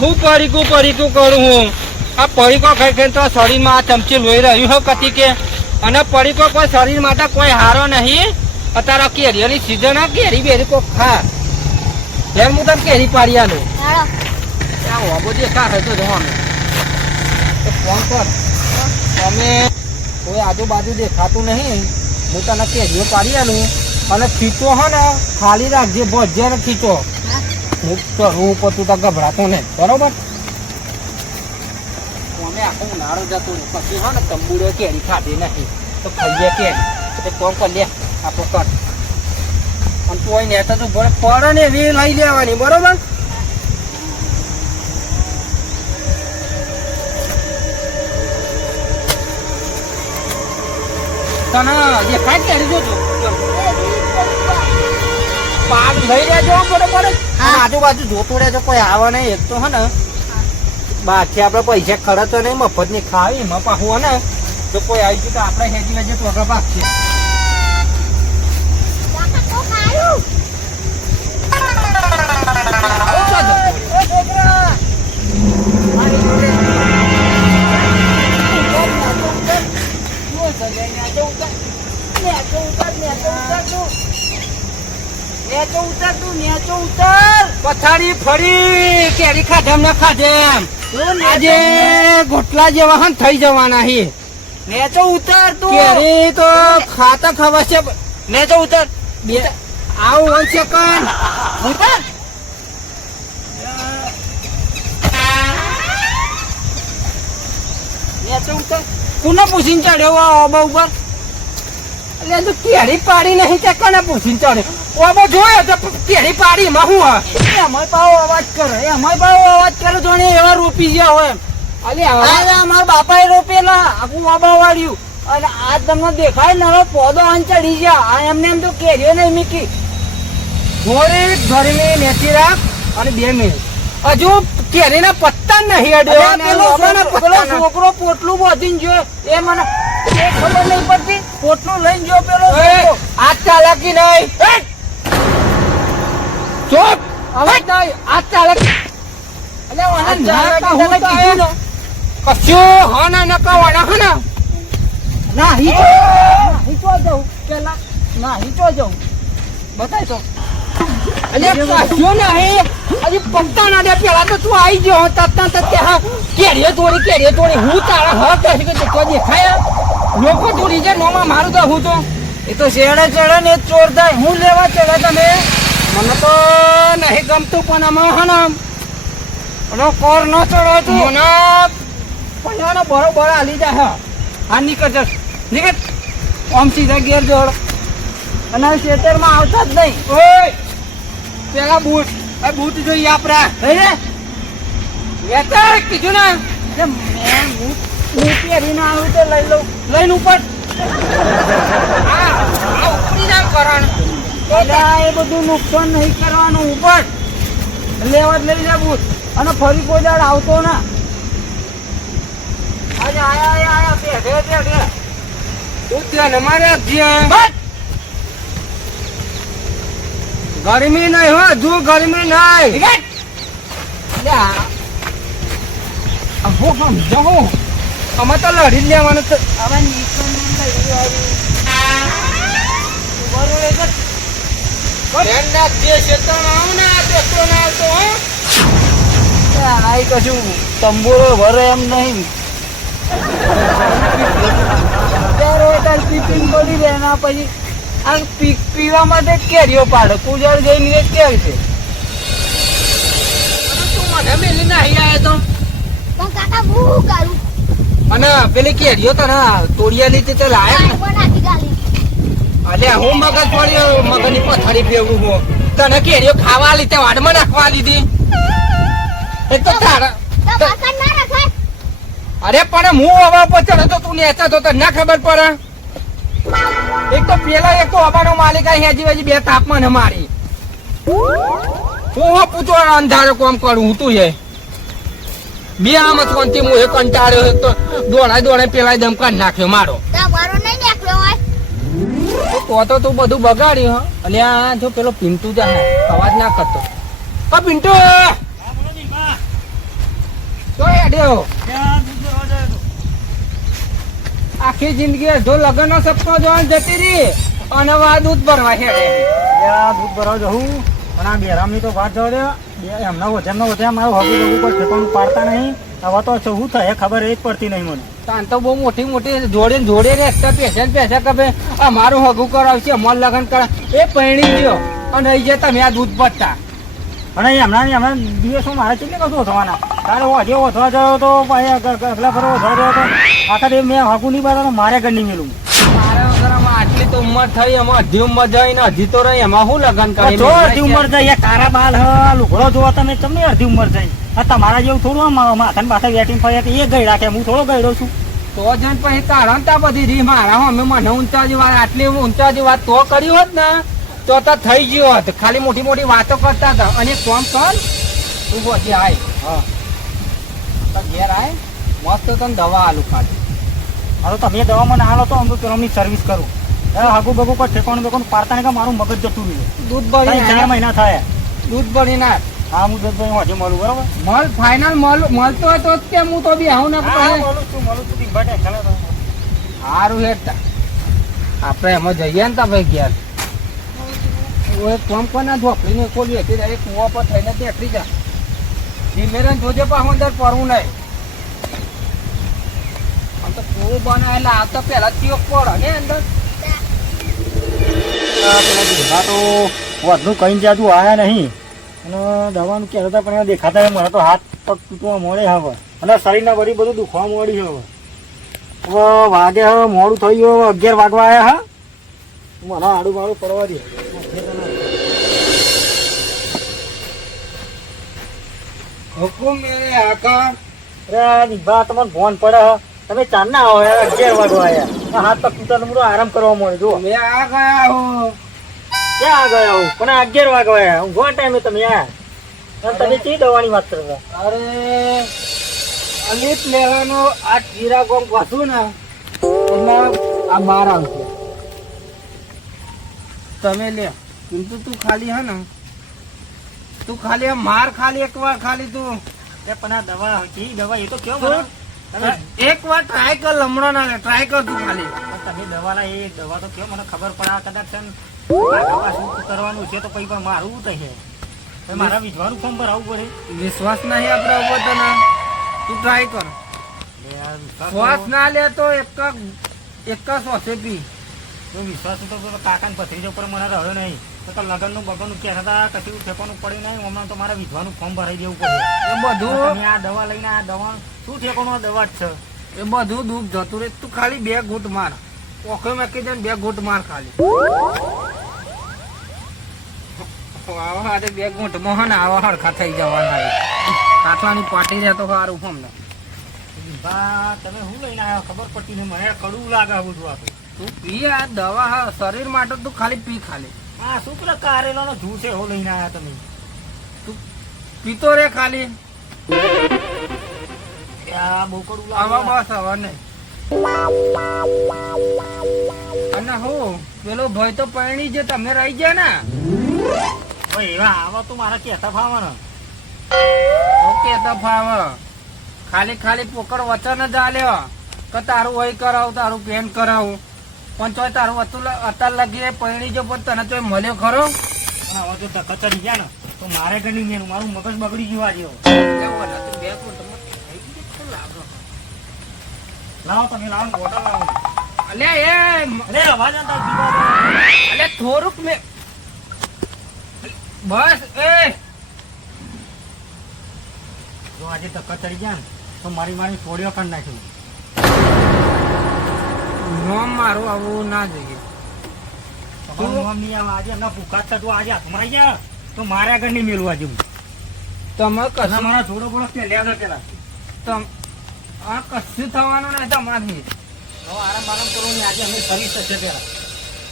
હું પડીકું કરું હું આ પડીકો ખાઈ ખાઈને તો શરીરમાં આ ચમચી લોહી રહ્યું હો કતી કે અને પડીકો કોઈ શરીર માટે કોઈ હારો નહીં અત્યારે કેરીઓની સિઝન આ કેરી બેરી કોઈ ખા એમ હું તને કેરી પાડી આલું ત્યાં હોબો દેખા હતો જો અમે તો ફોન કર અમે કોઈ આજુબાજુ દેખાતું નહીં હું તને કેરીઓ પાડી આલું અને ખીચો હો ને ખાલી રાખજે ભજ્યા ને ખીચો હું કરું ઉપર તું તો ગભરાતો ને બરોબર અમે આખો ઉનાળો જતો ને પછી હો ને તંબુરો કેરી ખાધી નથી તો ખાઈએ કેરી એટલે કોણ કર લે આપો કર અને તું અહીં નેતા તો પડે ને એવી લઈ લેવાની બરોબર તને દેખાય કેરી જોજો પાક લઈ લેજો બરોબર આજુબાજુ જોતો રહેજો કોઈ આવે નહીં એક તો હે ને બાકી આપડે પૈસા ખર્ચો નહીં મફત ની ખાવી એમાં પાછું ને તો કોઈ આવી ગયું તો આપડે હેજી લેજે તો આગળ પાક છે પથારી ફરી કેરી ખાધેમ ના ખાધેમ આજે ગોટલા જેવા હન થઈ જવાના હી નેચો ઉતર તું કેરી તો ખાતા ખવાશે નેચો ઉતર આવું 1 સેકન્ડ ઉતર નેચો ઉતર કોને પૂછીને ચડ્યો ઓબા ઉપર એટલે તું કેરી પાડી નહીં તે કોને પૂછીને ચડ્યો ઓબો જોયો તો કેરી પાડી એમાં હું એમાં પાવો અવાજ કરે જોને એવા રોપી ગયા હોય અલે અમારા બાપાએ રોપેલા આખું ઓબા વાળ્યું અને આ તમને દેખાય ને પોદો આન ચડી ગયા એમને એમ તો કેરીઓ નહીં મીકી થોડી ગરમી નેચી રાખ અને 2 મિનિટ હજુ કેરીના પત્તા નહીં અડ્યો છોકરો પોટલું બોધીને જોયો એ મને ખબર નહીં પડતી પોટલું લઈને જો પેલો આ ચાલાકી નહીં ચોપ અવાજ નહીં આ ચાલક કશું હા ના નકાવાના હા ના નાહી તો જાઉં પેલા નાહી તો જાઉં બતાય તો કશું નહીં હજી પત્તા ના દે પેલા તો તું આવી ગયો તત્તા કેરીઓ તોડી હું તારા હા કહે કે તો દેખાય લોકો તોડી છે નોમાં મારું તો હું તો એ તો ચેડે ને ચોર થાય હું લેવા ચડે તમે મને તો નહીં ગમતું પણ આમાં હને કોર ન ચડો તું મને પૈસાનો બરોબર હાલી જાય હા નીકળ આમ સીધા ઘેર જોડ અને ખેતરમાં આવતા જ નહીં ઓય પેલા બૂટ જોઈએ આપડા કીધું ને હું પહેરીને આવું તો લઈ લઉં લઈને ઉપર ઉપરી જામ કરણ એ બધું નુકસાન નહીં કરવાનું ઉપર લેવા જ લઈ જા બૂટ અને ફરી કોઈ દાડ આવતો ના આજે આયા પેઢે તું ત્યાં અમારે ગરમી નહીં હો જો ગરમી નહીં અમે તો લડી લેવાનું તો હવે કશું તંબુરો ભરે એમ નહીં ટિફિન બોલી દે એના પછી આ પીવા માટે કેરીઓ પાડે કુજળ જઈને કેરી છે મને મેલી નાહી આવ્યો તો કાકા હું કરું અને પેલી કેરીઓ તો ના તોડિયા લીધી તો લાયક અલે હું મગજ પડ્યો મગજની પથારી ફેરવું હું તને કેરીઓ ખાવા લીધે વાડમાં નાખવા લીધી એ તો તારા અરે પણ હું હવા પર ચડતો તું નેચા તો તને ના ખબર પડે એક તો પેલા એક તો હવાનો માલિક હેજી વેજી 2 તાપમાન મારી હું પૂછો અંધારો કોમ કરું હું તું એ બે આમ કોનથી હું એક કંટાળ્યો તો દોડાય પેલા દમ કાઢ નાખ્યો મારો તો તું બધું બગાડ્યું અને આ જો પેલો પિન્ટુ જાય અવાજ ના કરતો પિન્ટુ તો હેડ્યો ત્યાં દૂધ ભરવા જાય તો. આખી જિંદગી જો લગ્નનો સપનો જોવાનું જતી રહી અને હવે આ દૂધ ભરવા હેડે ત્યાં દૂધ ભરવા જવું અને આ બેરામની તો વાત જવા દે. એમના વધ્યા મારું હગું બગું કોઈ ઠેકાણું પાડતા નહીં. હવે તો શું થાય ખબર એ જ પડતી નહીં મને. તાન તો બહુ મોટી મોટી જોડે રહેતા પૈસા કે ભાઈ આ મારું હગું કરાવશે મન લગ્ન કરાવ એ પૈણી ગયો અને રહી જાય તમે આ દૂધ ભરતા અને હમણાં દિવસો મારે કેટલે કશું થવાના. તારે હજે વધવા ગયો તો ગગલા ફરવા વધવા ગયો તો આખા દે મેં હગું નહીં પાડતા મારે ઘર નહીં મેલું. મારા વગરમાં આટલી તો ઉંમર થઈ એમાં અડધી ઉંમર જાય ને હજી તો રહી એમાં શું લગ્ન કરે જો અડધી ઉંમર જાય તારા બાલ લુગડો જોવા તમે તમને અડધી ઉંમર જાય. તમારા જેવું થોડું માથા માથા વેટીને ફર્યા કે એ ગઈ રાખે હું થોડો ગયડો છું. તો જણ પછી તારણ તા બધી રી મારા અમે મને ઊંચાજી વાત આટલી ઊંચાજી વાત તો કરી હોત ને તો થઈ ગયો હોત. ખાલી મોટી મોટી વાતો કરતા હતા અને કોમ કર તું પછી આય હા ઘેર આય મસ્ત તને દવા આલું ખાલી. હવે તમે દવા મને હાલો તો અમે પેલાની સર્વિસ કરું. હગું બગું કોઈ ઠેકાણું બેકાણું પાડતા નહીં કે મારું મગજ જતું રહ્યું. દૂધ ભરી 4 મહિના થાય. દૂધ ભરી નાખ. હા હું દૂધ ભરી હજે મળું બરાબર. મલ ફાઇનલ મળતો હોય તો જ તે હું તો બી આવું ના મળું છું ભટે ચાલો સારું હેઠતા આપણે એમાં જઈએ ને તા ભાઈ ઘેર એક કોમ કોના ઝોપડીને ખોલી હતી એક કુવા પર થઈને બેઠી જા ધીમેરન જોજે પાછું અંદર પડવું નહીં. આમ તો કુવું બનાવેલા આ તો પેલા ચીક પડે ને અંદર પેલા દૂધમાં તો વધનું કઈ જાજુ આવ્યા નહીં અને દવાનું કહેતા હતા પણ દેખાતા નહીં. મને તો હાથ પગ તૂટવા મળે હવે અને શરીરના બધી બધું દુખવા મળી હવે. હવે વાગે હવે મોડું થઈ ગયું. 11 વાગવા આવ્યા હા મને આડું માડું પડવા દે. હુકુમ મેરે આકા અરે નિભા તમને ફોન પડે તમે ચાર ના આવો 11 વાગવા આવ્યા. હાથ પગ તૂટવાનું બધું આરામ કરવા મળે. જો મેં આ ગયા હું ક્યાં ગયા હું પણ 11 વાગવા આવ્યા. ઊંઘવા ટાઈમે તમે આવ્યા તમે કઈ દવાની વાત કરો? અરે અલિત લેવાનો આ જીરા કોમ કશું ને એમાં આ બાર આવશે તમે લે কিন্তু તું ખાલી હે ને તું ખાલી માર ખાલી એક વાર ખાલી તું પણ આ દવા કઈ દવા એ તો કેવો મને એક વાર ટ્રાય કર લમણો ના લે ટ્રાય કર તું ખાલી તમે દવાના એ દવા તો કેવો મને ખબર પડે. કદાચ છે ને શું કરવાનું છે તો પછી પણ મારું થશે. મારા વિજવાનું ફોર્મ ભરાવવું પડે. વિશ્વાસ નહીં આપડે ઉપર તને તું ટ્રાય કર. શ્વાસ ના લે તો એક શ્વાસે પી. વિશ્વાસ તો કાકા પથરી ઉપર મને રહ્યો નહીં. તો લગન નું બગન નું કહેતા હતા કશું ઠેકાનું પડ્યું નહીં. હમણાં તો મારા વિધવાનું ફોર્મ ભરાઈ દેવું પડે. એ બધું આ દવા લઈને આ દવા શું ઠેકાનું દવા જ છે. એ બધું દુઃખ જતું રે. તું ખાલી 2 ઘૂંટ માર ઓકે મેકી દે 2 ઘૂંટ માર ખાલી આવા 2 ઘૂંટ મોહન આવા હરખા થઈ જવાના. કાટલાની પાટી રહે તો સારું હમને. તમે શું લઈને આવ્યા ખબર પડતી નહીં. મને કડવું લાગે બધું આપણે. તું પી આ દવા હા શરીર માટે તું ખાલી પી ખાલી. હા શું પેલા કારેલા નો જૂસ એવો લઈને આવ્યા તમે. તું પીતો રે ખાલી. બહુ કડવું આવા લાગે. બસ હવે નહીં. અને હું પેલો ભાઈ તો પરણી જે તમે રહી ગયા ને એવા આવા તો મારા કહેતા ફાવવાના. ઓકે તો ફાવ ખાલી પોકળ વચન જ આલ્યો કે તારું વહી કરાવું તારું પેન કરાવું પણ તોય તારું અત્યાર લગી પરણી જો પણ તને તો મળ્યો ખરો. પણ હવે જો ધક્કા ચડી ગયા ને તો મારે ગણી મેનું મારું મગજ બગડી ગયું આજે. લાવો તમે લાવો બોટલ લાવો. અલે અવાજ અલે થોડુંક મેં બસ એ જો આજે ધક્કા ચડી ગયા ને તો મારી થોડીઓ કરી નાખ્યું. નોમ મારું આવું ના જોઈએ. આજે એમના ભૂખા થતું આજે હાથમાં આવી ગયા તો મારે આગળ નહીં મેળવું આજે. તમે કશું મારા જોડો બોલો પેલા પેલા આ કશું થવાનું નહીં તમારી. આરામ કરવું નહીં. આજે અમે સર્વિસ થશે પેલા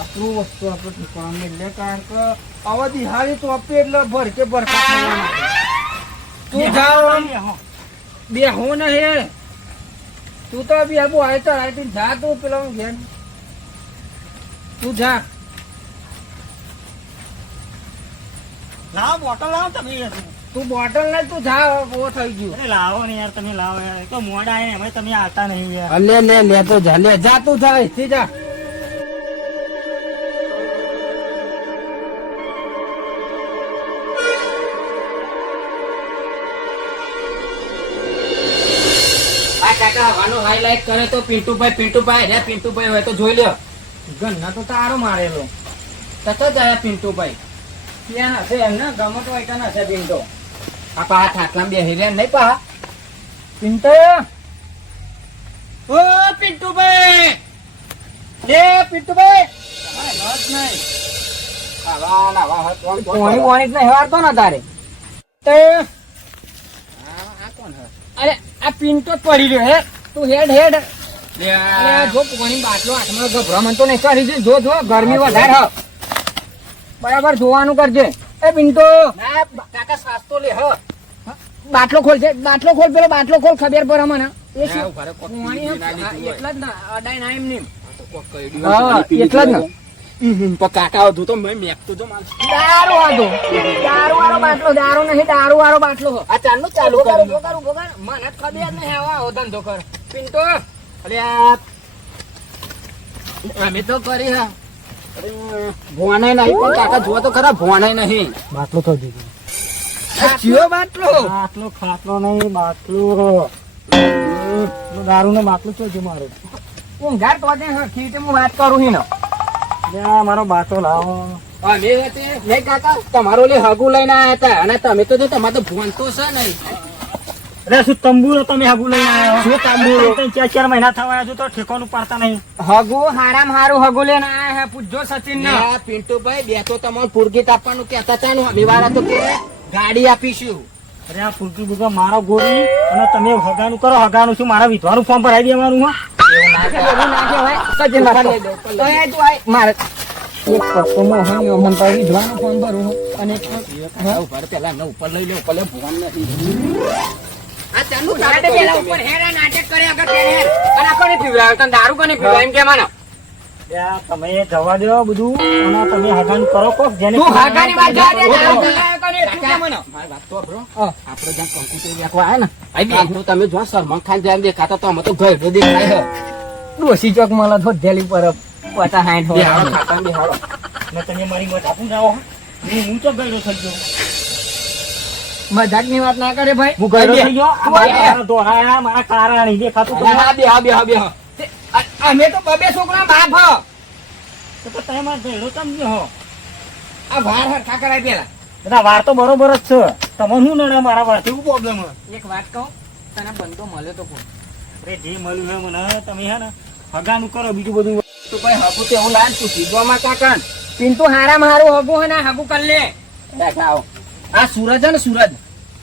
આપણું વસ્તુ આપણે ઠીકવાનું એટલે કારણ કે આવા દિહાળી તો આપે એટલે ભરકે ભરકા થવાના. તું જાઓ બે હું નહીં તું તો બી આબુ આવતા આવી જા તું પેલા ઘેર તું જા. લાવો બોટલ લાવો તમે તું બોટલ ને તું જા બહુ થઈ ગયું. અરે લાવો ને યાર, તમે લાવો યાર. એક તો મોડા આયા એમાં તમે આવતા નહીં યાર. લે તો જા, લે જા તું જા અહીંથી જા. આ કાકા હવાનું હાઈલાઈટ કરે તો પિન્ટુભાઈ હોય તો જોઈ લ્યો. ગન્ના તો તારો મારેલો તતો જ આયા પિન્ટુભાઈ. ત્યાં હશે એમને ગમત હોય કે હશે પિન્ટો. આ પા થાકલા બેહી રહ્યા નહીં પા પિન્ટો. ઓ પિન્ટુભાઈ, પિન્ટુભાઈ પોણી જ નહીં હવારતો ને તારે. અરે આ પિન્ટો જ પડી રહ્યો હે. તું હેડ જો પોણી બાટલો હાથમાં ગભરામણ તો નહીં કરી છે. જો ગરમી વધારે હ બરાબર જોવાનું કરજે. એ પિન્ટો કાકા સાસ્તો લે હ. બાટલો ખોલ પેલો બાટલો ખોલ, ખબર પડે મને. એટલા જ ને અડાઈ ના એમ નહીં. એટલા જ ને કાકા હતું તો મેં મેકતું તો દારૂ વાળો બાટલો, દારૂ નહીં દારૂ વાળો બાટલો. આ ચાલુ મને જ ખબર નહીં. આવો ધંધો કર પિન્ટો. અરે અમે તો કરી હા ભોણાય નહીં પણ કાકા જુઓ તો ખરા ભોણાય નહીં. બાટલો થઈ દીધો. જીઓ બાટલો ખાટલો નહીં, બાટલો. દારૂ નો બાટલો છે મારો. ઊંઘાર તો હું વાત કરું છું ને. મારો બાટલો લાવો. નહીં કાકા તમારો લે હગુ લઈને આવ્યા હતા અને તમે તો જો તમારે તો ભોંતો છે નહીં. અરે શું તંબુરો તમે હગુ લઈને આવ્યા? શું તંબુરો? 4 મહિના થવા આવ્યા છો તો ઠેકાનું પાડતા નહીં. હગુ હારામાં હારું હગુ લઈને આયા હે. પૂછજો સચિન ને. પિન્ટુભાઈ બે તો તમારે પુરગીત આપવાનું કહેતા હતા ને. અમીવાળા તો કે ગાડી આપીશું. અરે આ ફૂલકી બુકા મારો ગોળી અને તમે હગાનું કરો. હગાનું શું મારા વિધવાનું ફોર્મ ભરાઈ દેવાનું? હા એવું ના કહેવાય. સચિન મારે એક પપ્પોમાં હોય મને તો વિધવાનું ફોન ભરું અને પેલા એમને ઉપર લઈ લે. ઉપર ભગવાન નથી. આ ચાલુ પેલા ઉપર હેરા નાટક કરે આગળ હેર અને કોને પીવડાવે? તને દારૂ કોને પીવડાવે એમ કે મને. તમે જવા દો બધું અને તમે હગાનું કરો કોક જેને તું હગાની વાત જવા દે. દારૂ પીવડાવે કોને એટલું કે મને. મારી વાત તો બ્રો. આપણે જ્યાં કંકુતરી રાખવા આયા ને આપણું તમે જો સલમાન ખાન જેમ દેખાતા તો અમે તો ગયડો દેખાય હે. ડોસી ચોક મળે તો ધેલી પર 50-60 હોય ખાતા બેહાડો ને તમે મારી મત આપું જાઓ. હું તો ગયડો થઈ ગયો. મજાક ની વાત ના કરે ભાઈ. હું ગયડો થઈ ગયો. મારા દોહાયા મારા કારા નહીં દેખાતું. બે અમે તો બબે છોકરા બાપ હો. તો તમે મારા ગયડો સમજો હો. આ વાર હરખા કરાય પેલા. બધા વાર તો બરોબર જ છે. તમે શું નડે મારા વાર શું પ્રોબ્લેમ? એક વાત કહું તને બંધો મળે તો કોણ? અરે જે મળ્યું હે મને તમે હે ને હગાનું કરો. બીજું બધું તું ભાઈ હગુ તો એવું લાગ તું સીધવામાં કાકા પિન્ટુ હારામાં હારું હગુ હે ને હગુ કર લે. આ સૂરજ હે ને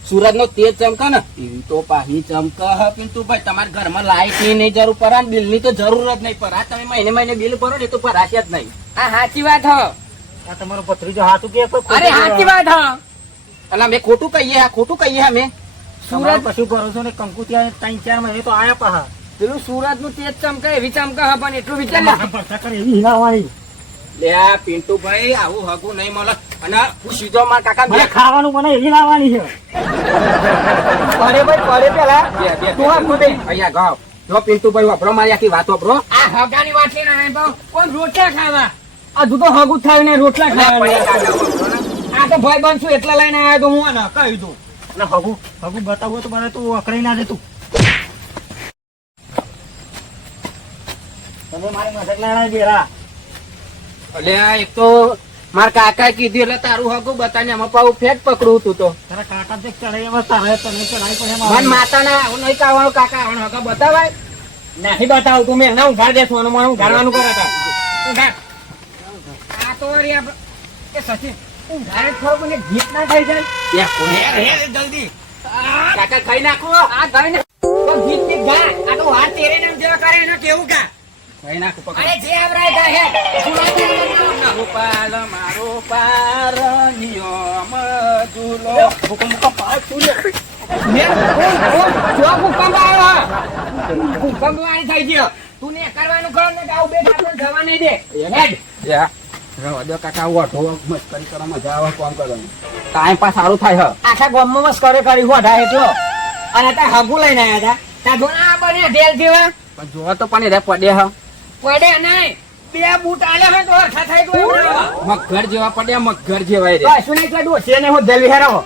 સૂરજ નો તેજ ચમકે ને એવી તો પાહી ચમકે હે પિન્ટુભાઈ. તમારા ઘરમાં લાઈટ ની નહીં જરૂર પડે બિલ ની તો જરૂર જ નહીં પડે. આ તમે મહિને બિલ ભરો ને તો ભરાશે જ નહીં. આ સાચી વાત હ. આ તમારો પત્રીજો હાથું કે અરે સાચી વાત હ. એટલે મેં ખોટું કહીએ અમે. સુરત કશું કરો છો ને કંકુ ત્યાં 3-4 મહિને તો આયા પા. પેલું સુરત નું તેજ ચમકે એવી ચમકે હે પણ એટલું વિચાર લે. એવી હિલાવાની લે પિન્ટુભાઈ આવું હગું નહીં મળે. અને હું સીધો માર કાકા મને ખાવાનું મને એવી લાવવાની છે. પડે પેલા તું આ ખોદે અહીંયા ગાવ જો પિન્ટુભાઈ વાપરો મારી આખી વાત વાપરો. આ હગાની વાત લઈને આવ્યા કોણ રોટલા ખાવા? આ તું તો હગું થાય ને રોટલા ખાવા. આ તો ભાઈ બનશું એટલા લઈને આવ્યા તો હું આને કહી દઉં. અને હગું બતાવું તો મને તું અકળાઈ ના જતું. તમે મારી મજાક ના બેરા. એટલે એક તો મારા કાકા કીધું એટલે તારું હગું બતાને એમાં પાછું ફેટ પકડું તું તો. તારા કાકા જે ચડાઈ એમાં તારે તને ચડાઈ પણ મન માતા ના આવું નહીં કાવાનું કાકા આવાનું હગા બતાવાય નહીં બતાવું તું મેં ના ઉઘાડ દેવાનું મને ઉઘાડવાનું કરે હતા. આ તો એ સચિન ઉઘાડે થોડું મને ગીત ના થઈ જાય જલ્દી કાકા ખાઈ નાખો. આ ખાઈ ને ગીત ગીત ગા. આ તો હાથ તેરે ને જેવા કરે એને કેવું કા ખાઈ નાખો. અરે જે આવરાય ગા હે મારો પાર નિયમ ઝૂલો ભૂકંપ પાછું ભૂકંપ આવ્યો. ભૂકંપ વાળી થઈ ગયો. તું ને કરવાનું કરો ને આવું બે જવા નહીં દે. હેડ રવા દો કાકા ઓઢો મસ્કરી કરો મજા આવે કામ કરવાનું ટાઈમ પાસ સારું થાય હ આખા ગામમાં મસ્કરી કરી હોઢા એટલો અને ત્યાં હગું લઈને આવ્યા હતા ત્યાં જો આ બને ઢેલ જેવા પણ જોવા તો પણ રે પડે હ પડે નહીં બે બૂટ આલ્યા હોય તો હરખા થાય તો એમ ના આવે. મગર જેવા પડ્યા મગર જેવા રે કશું નહીં એટલે ડોસીને હું જલ્દી હેરાવો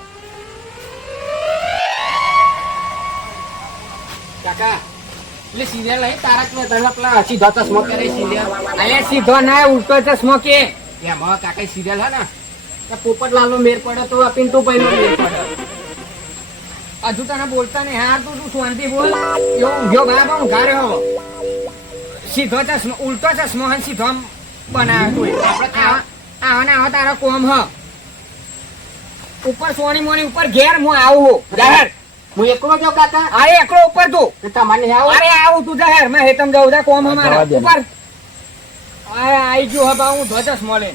કાકા એટલે સિરિયલ નહીં તારક મહેતા પેલા સીધો ચશ્મો કરે સિરિયલ અહીંયા સીધો ના ઉલટો ચશ્મો કે એમાં કાકા સિરિયલ હે ને પોપટલાલ નો મેર પડે તો પિન્ટુ ભાઈ નો મેર પડે હજુ તને બોલતા નહીં હાર તું શાંતિ બોલ એવો ઊંઘ્યો બાબા ઊંઘા રહ્યો સીધો ચશ્મો ઉલટો ચશ્મો હે સીધો આમ બનાવ્યો તું આપણે આવા ને આવા તારા કોમ હ ઉપર સોની મોની ઉપર ઘેર હું આવું જાહેર હું એકલો જો કાકા અરે એકલો ઉપર તું તમારે આવો અરે આવું તું જાહેર મેં હેતમ જાઉં જા કોમ અમારા જવા દે. ઉપર અરે આઈ ગયો હવે હું ધ્વજસ મળે